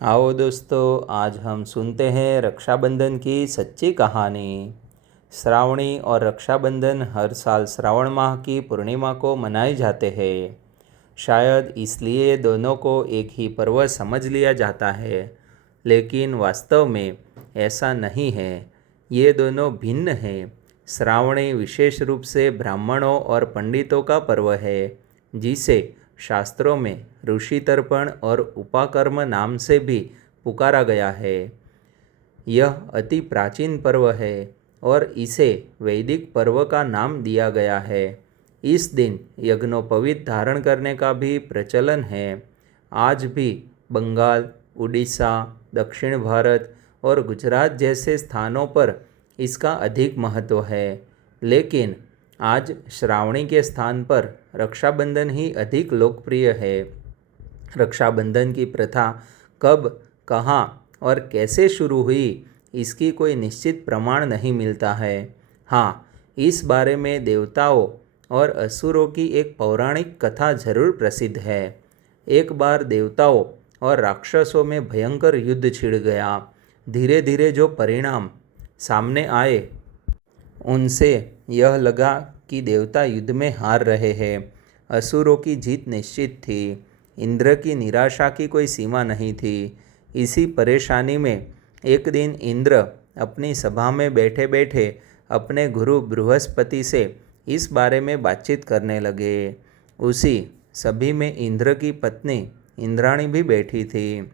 आओ दोस्तों, आज हम सुनते हैं रक्षाबंधन की सच्ची कहानी। श्रावणी और रक्षाबंधन हर साल श्रावण माह की पूर्णिमा को मनाए जाते हैं। शायद इसलिए दोनों को एक ही पर्व समझ लिया जाता है, लेकिन वास्तव में ऐसा नहीं है। ये दोनों भिन्न हैं। श्रावणी विशेष रूप से ब्राह्मणों और पंडितों का पर्व है, जिसे शास्त्रों में ऋषि तर्पण और उपाकर्म नाम से भी पुकारा गया है। यह अति प्राचीन पर्व है और इसे वैदिक पर्व का नाम दिया गया है। इस दिन यज्ञोपवीत धारण करने का भी प्रचलन है। आज भी बंगाल, उड़ीसा, दक्षिण भारत और गुजरात जैसे स्थानों पर इसका अधिक महत्व है, लेकिन आज श्रावणी के स्थान पर रक्षाबंधन ही अधिक लोकप्रिय है। रक्षाबंधन की प्रथा कब, कहाँ और कैसे शुरू हुई, इसकी कोई निश्चित प्रमाण नहीं मिलता है। हाँ, इस बारे में देवताओं और असुरों की एक पौराणिक कथा जरूर प्रसिद्ध है। एक बार देवताओं और राक्षसों में भयंकर युद्ध छिड़ गया। धीरे धीरे जो परिणाम सामने आए, उनसे यह लगा कि देवता युद्ध में हार रहे हैं। असुरों की जीत निश्चित थी। इंद्र की निराशा की कोई सीमा नहीं थी। इसी परेशानी में एक दिन इंद्र अपनी सभा में बैठे बैठे अपने गुरु बृहस्पति से इस बारे में बातचीत करने लगे। उसी सभी में इंद्र की पत्नी इंद्राणी भी बैठी थी।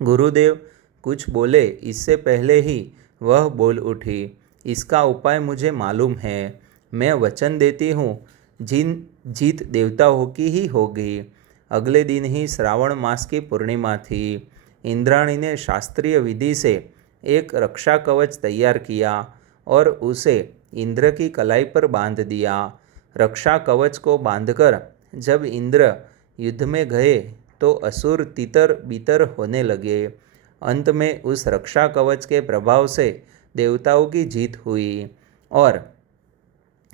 गुरुदेव कुछ बोले इससे पहले ही वह बोल उठी, इसका उपाय मुझे मालूम है। मैं वचन देती हूँ, जीत देवताओं की ही होगी। अगले दिन ही श्रावण मास की पूर्णिमा थी। इंद्राणी ने शास्त्रीय विधि से एक रक्षा कवच तैयार किया और उसे इंद्र की कलाई पर बांध दिया। रक्षा कवच को बांधकर जब इंद्र युद्ध में गए तो असुर तितर बितर होने लगे। अंत में उस रक्षा कवच के प्रभाव से देवताओं की जीत हुई और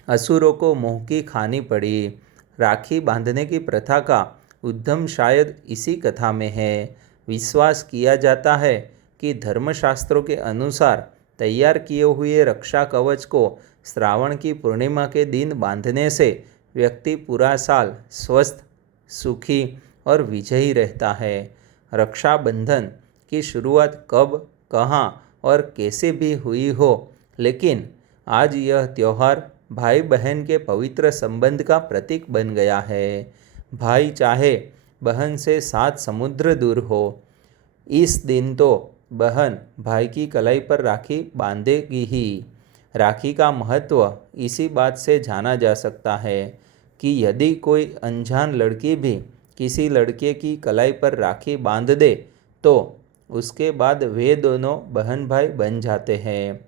असुरों को मुँह की खानी पड़ी। राखी बांधने की प्रथा का उद्गम शायद इसी कथा में है। विश्वास किया जाता है कि धर्मशास्त्रों के अनुसार तैयार किए हुए रक्षा कवच को श्रावण की पूर्णिमा के दिन बांधने से व्यक्ति पूरा साल स्वस्थ, सुखी और विजयी रहता है। रक्षाबंधन की शुरुआत कब, कहाँ और कैसे भी हुई हो, लेकिन आज यह त्यौहार भाई बहन के पवित्र संबंध का प्रतीक बन गया है। भाई चाहे बहन से 7 समुद्र दूर हो, इस दिन तो बहन भाई की कलाई पर राखी बांधेगी ही। राखी का महत्व इसी बात से जाना जा सकता है कि यदि कोई अनजान लड़की भी किसी लड़के की कलाई पर राखी बांध दे तो उसके बाद वे दोनों बहन भाई बन जाते हैं।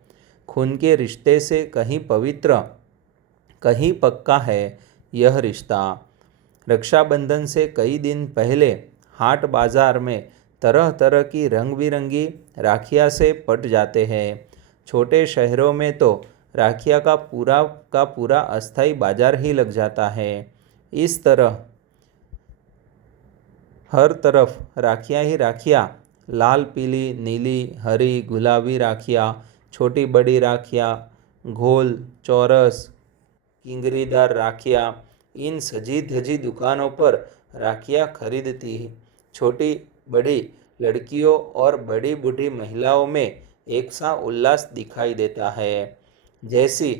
खून के रिश्ते से कहीं पवित्र, कहीं पक्का है यह रिश्ता। रक्षाबंधन से कई दिन पहले हाट बाजार में तरह तरह की रंग बिरंगी राखियाँ से पट जाते हैं। छोटे शहरों में तो राखियाँ का पूरा अस्थायी बाजार ही लग जाता है। इस तरह हर तरफ राखियाँ ही राखियाँ, लाल पीली नीली हरी गुलाबी राखियाँ, छोटी बड़ी राखियाँ, गोल चौरस किंगरीदार राखियाँ, इन सजी धजी दुकानों पर राखियाँ खरीदती छोटी बड़ी लड़कियों और बड़ी बूढ़ी महिलाओं में एक सा उल्लास दिखाई देता है। जैसी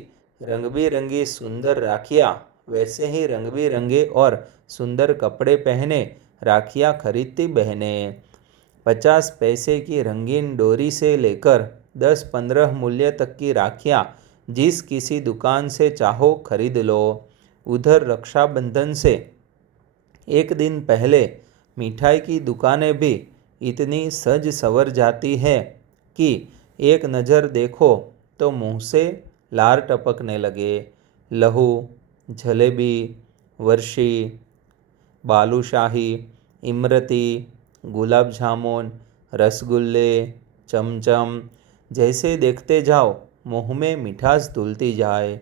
रंग बिरंगी सुंदर राखियाँ, वैसे ही रंग बिरंगे और सुंदर कपड़े पहने राखियाँ खरीदती बहनें। 50 पैसे की रंगीन डोरी से लेकर 10-15 मूल्य तक की राखियाँ जिस किसी दुकान से चाहो खरीद लो। उधर रक्षाबंधन से एक दिन पहले मिठाई की दुकानें भी इतनी सज संवर जाती है कि एक नज़र देखो तो मुंह से लार टपकने लगे। लहू, जलेबी, वर्षी, बालूशाही, इमरती, गुलाब जामुन, रसगुल्ले, चमचम जैसे देखते जाओ मुँह में मिठास घुलती जाए।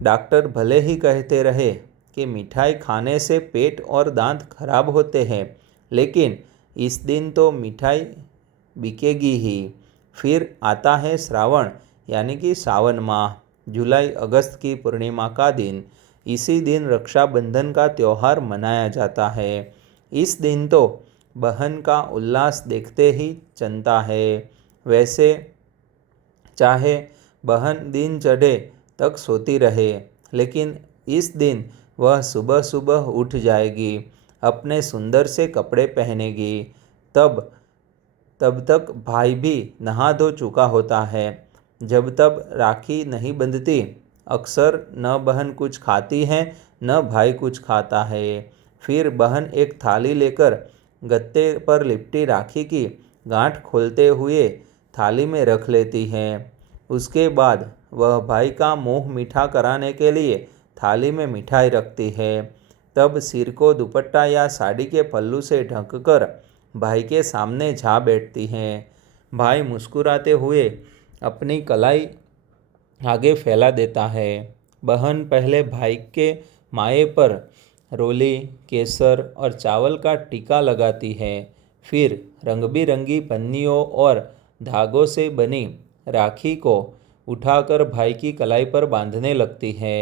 डॉक्टर भले ही कहते रहे कि मिठाई खाने से पेट और दांत खराब होते हैं, लेकिन इस दिन तो मिठाई बिकेगी ही। फिर आता है श्रावण यानी कि सावन माह, जुलाई अगस्त की पूर्णिमा का दिन। इसी दिन रक्षाबंधन का त्यौहार मनाया जाता है। इस दिन तो बहन का उल्लास देखते ही चलता है। वैसे चाहे बहन दिन चढ़े तक सोती रहे, लेकिन इस दिन वह सुबह सुबह उठ जाएगी, अपने सुंदर से कपड़े पहनेगी। तब तब तक भाई भी नहा धो चुका होता है। जब तब राखी नहीं बंधती, अक्सर न बहन कुछ खाती है न भाई कुछ खाता है। फिर बहन एक थाली लेकर गत्ते पर लिपटी राखी की गांठ खोलते हुए थाली में रख लेती है। उसके बाद वह भाई का मुंह मीठा कराने के लिए थाली में मिठाई रखती है। तब सिर को दुपट्टा या साड़ी के पल्लू से ढककर भाई के सामने जा बैठती हैं। भाई मुस्कुराते हुए अपनी कलाई आगे फैला देता है। बहन पहले भाई के माथे पर रोली, केसर और चावल का टीका लगाती है। फिर रंग बिरंगी पन्नियों और धागों से बनी राखी को उठाकर भाई की कलाई पर बांधने लगती है।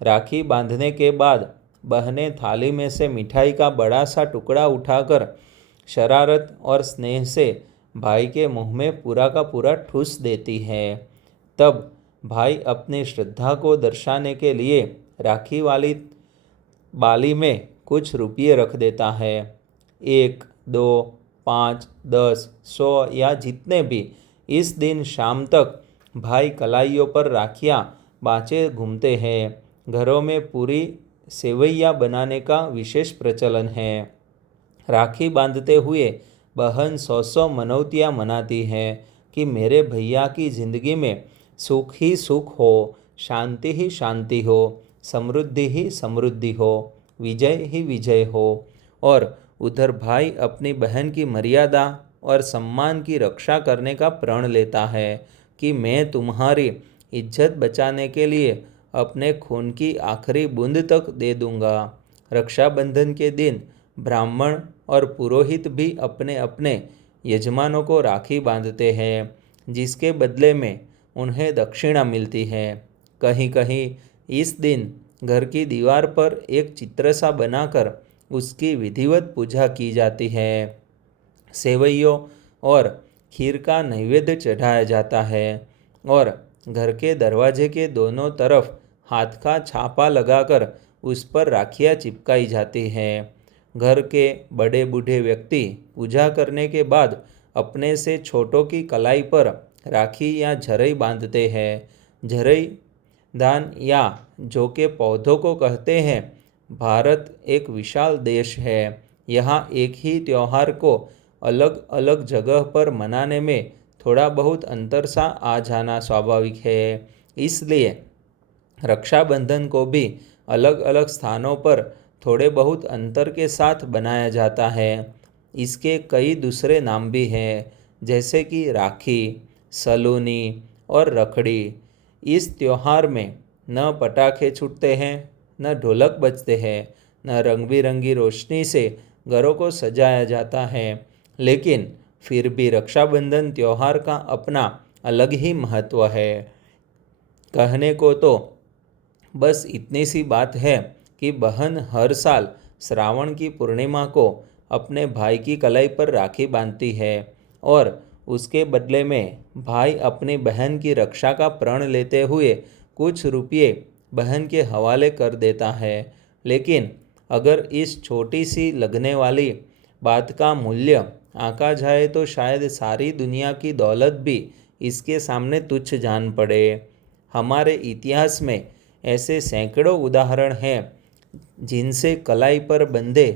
राखी बांधने के बाद बहनें थाली में से मिठाई का बड़ा सा टुकड़ा उठाकर शरारत और स्नेह से भाई के मुंह में पूरा का पूरा ठूस देती है। तब भाई अपनी श्रद्धा को दर्शाने के लिए राखी वाली बाली में कुछ रुपये रख देता है। 1, 2, 5, 10, 100 या जितने भी। इस दिन शाम तक भाई कलाइयों पर राखियाँ बाँचे घूमते हैं। घरों में पूरी सेवैयाँ बनाने का विशेष प्रचलन है। राखी बांधते हुए बहन 100 मनौतियाँ मनाती है कि मेरे भैया की ज़िंदगी में सुख ही सुख हो, शांति ही शांति हो, समृद्धि ही समृद्धि हो, विजय ही विजय हो। और उधर भाई अपनी बहन की मर्यादा और सम्मान की रक्षा करने का प्रण लेता है कि मैं तुम्हारी इज्जत बचाने के लिए अपने खून की आखिरी बूंद तक दे दूंगा। रक्षाबंधन के दिन ब्राह्मण और पुरोहित भी अपने अपने यजमानों को राखी बांधते हैं, जिसके बदले में उन्हें दक्षिणा मिलती है। कहीं कहीं इस दिन घर की दीवार पर एक चित्र सा बनाकर उसकी विधिवत पूजा की जाती है। सेवइयों और खीर का नैवेद्य चढ़ाया जाता है और घर के दरवाजे के दोनों तरफ हाथ का छापा लगाकर उस पर राखियाँ चिपकाई जाती हैं। घर के बड़े बूढ़े व्यक्ति पूजा करने के बाद अपने से छोटों की कलाई पर राखी या झरई बांधते हैं। झरई धान या जौ के पौधों को कहते हैं। भारत एक विशाल देश है। यहाँ एक ही त्यौहार को अलग अलग जगह पर मनाने में थोड़ा बहुत अंतर सा आ जाना स्वाभाविक है। इसलिए रक्षाबंधन को भी अलग अलग स्थानों पर थोड़े बहुत अंतर के साथ बनाया जाता है। इसके कई दूसरे नाम भी हैं, जैसे कि राखी, सलोनी और रखड़ी। इस त्यौहार में न पटाखे छूटते हैं, न ढोलक बजते हैं, न रंग बिरंगी रोशनी से घरों को सजाया जाता है, लेकिन फिर भी रक्षाबंधन त्यौहार का अपना अलग ही महत्व है। कहने को तो बस इतनी सी बात है कि बहन हर साल श्रावण की पूर्णिमा को अपने भाई की कलाई पर राखी बांधती है और उसके बदले में भाई अपनी बहन की रक्षा का प्रण लेते हुए कुछ रुपये बहन के हवाले कर देता है। लेकिन अगर इस छोटी सी लगने वाली बात का मूल्य आंका जाए तो शायद सारी दुनिया की दौलत भी इसके सामने तुच्छ जान पड़े। हमारे इतिहास में ऐसे सैकड़ों उदाहरण हैं जिनसे कलाई पर बंधे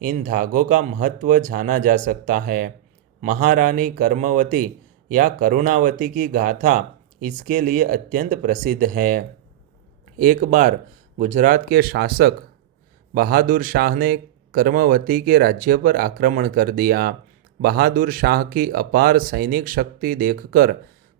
इन धागों का महत्व जाना जा सकता है। महारानी कर्मवती या करुणावती की गाथा इसके लिए अत्यंत प्रसिद्ध है। एक बार गुजरात के शासक बहादुर शाह ने कर्मवती के राज्य पर आक्रमण कर दिया। बहादुर शाह की अपार सैनिक शक्ति देखकर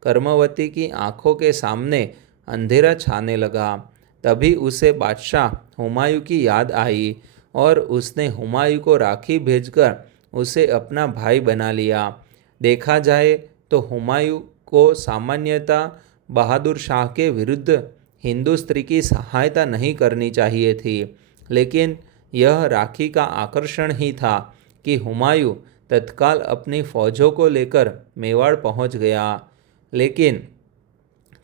कर्मवती की आंखों के सामने अंधेरा छाने लगा। तभी उसे बादशाह हुमायूं की याद आई और उसने हुमायूं को राखी भेजकर उसे अपना भाई बना लिया। देखा जाए तो हुमायूं को सामान्यतः बहादुर शाह के विरुद्ध हिंदू स्त्री की सहायता नहीं करनी चाहिए थी, लेकिन यह राखी का आकर्षण ही था कि हुमायूं तत्काल अपनी फौजों को लेकर मेवाड़ पहुंच गया। लेकिन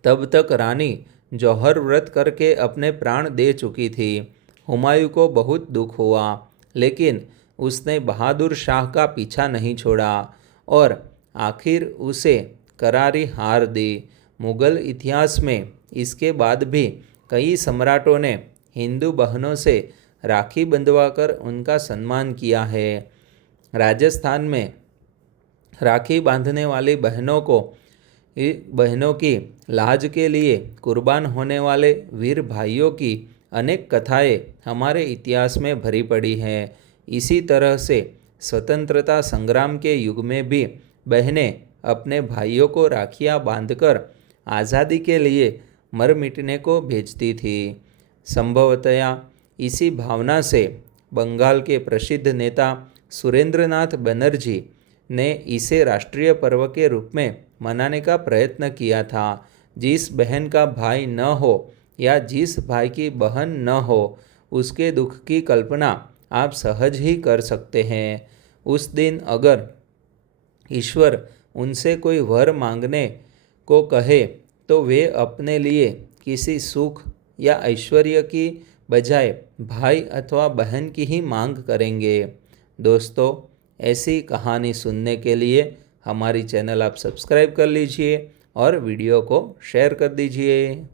तब तक रानी जौहर व्रत करके अपने प्राण दे चुकी थी। हुमायूं को बहुत दुख हुआ, लेकिन उसने बहादुर शाह का पीछा नहीं छोड़ा और आखिर उसे करारी हार दी। मुग़ल इतिहास में इसके बाद भी कई सम्राटों ने हिंदू बहनों से राखी बंधवाकर उनका सम्मान किया है। राजस्थान में राखी बांधने वाली बहनों की लाज के लिए कुर्बान होने वाले वीर भाइयों की अनेक कथाएं हमारे इतिहास में भरी पड़ी हैं। इसी तरह से स्वतंत्रता संग्राम के युग में भी बहनें अपने भाइयों को राखियाँ बांधकर आज़ादी के लिए मर मिटने को भेजती थी। संभवतया इसी भावना से बंगाल के प्रसिद्ध नेता सुरेंद्रनाथ बनर्जी ने इसे राष्ट्रीय पर्व के रूप में मनाने का प्रयत्न किया था। जिस बहन का भाई न हो या जिस भाई की बहन न हो, उसके दुख की कल्पना आप सहज ही कर सकते हैं। उस दिन अगर ईश्वर उनसे कोई वर मांगने को कहे तो वे अपने लिए किसी सुख या ऐश्वर्य की बजाय भाई अथवा बहन की ही मांग करेंगे। दोस्तों, ऐसी कहानी सुनने के लिए हमारी चैनल आप सब्सक्राइब कर लीजिए और वीडियो को शेयर कर दीजिए।